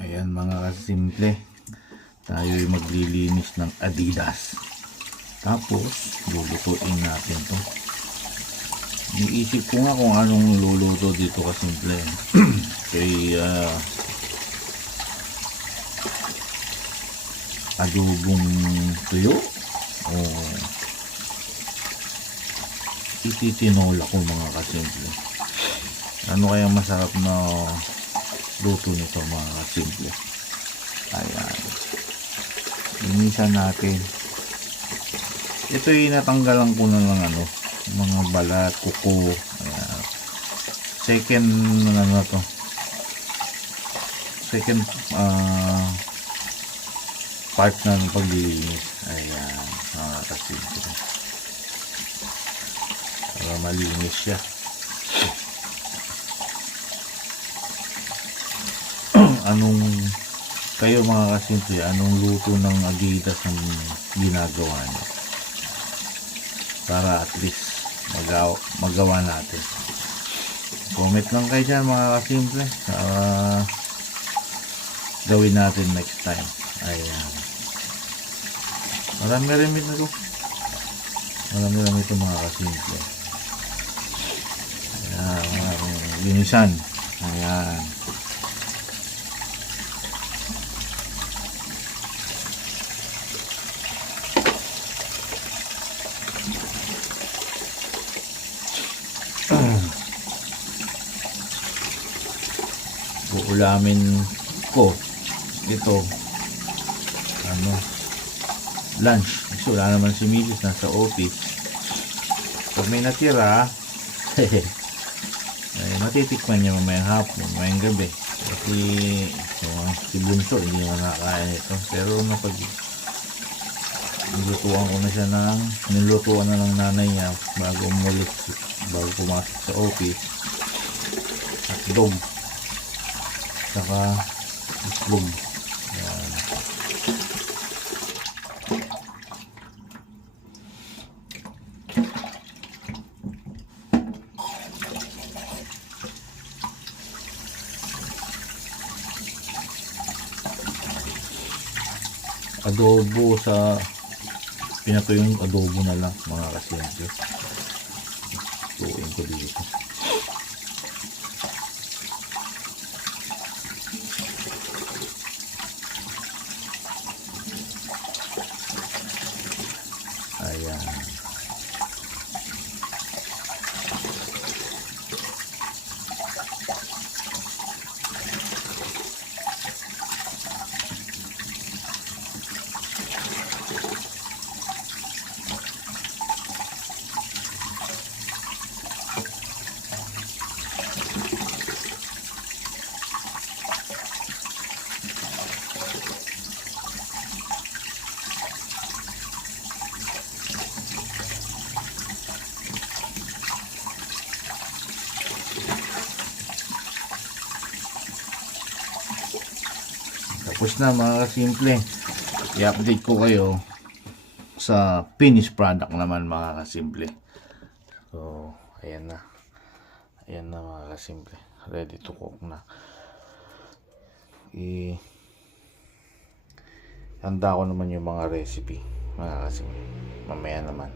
Ayan mga kasimple, tayo'y maglilinis ng Adidas. Tapos lulutuin natin to. Iniisip ko nga kung anong luluto dito kasimple. Kaya adobong tuyo o ititinola ko mga kasimple. Ano kaya masarap na luto nito mga kasimple? Ayan, linisan natin. Ito yung natanggalan ko na ng mga balat, kuko. Ayan. Second to, second part ng paglilinis. Ayan mga kasimple, para malinis siya. Anong kayo mga kasimple, anong luto ng Adidas ang ginagawa niyo para at least magawa natin? Comment lang kayo dyan mga kasimple, gawin natin next time. Ayan, marami ito mga kasimple. Ayan, linisan. Ayan, uulamin ko ito lunch kasi wala naman si Mrs. nasa office. Pag may natira ay matitikman niya mamayang hapon, mamayang gabi, kasi si Bunso hindi mo nakakain ito. Pero nilutuan ko na siya nilutuan na ng nanay niya bago pumasok sa office. Hotdog saka islog. Ayan. Adobo sa pinatuyong adobo na lang mga kasimple. Tuin ko dito. Ayan. Tapos na mga kasimple, i-update ko kayo sa finished product naman mga kasimple. So ayan na mga kasimple, ready to cook na. Handa ko naman yung mga recipe mga kasimple, mamaya naman.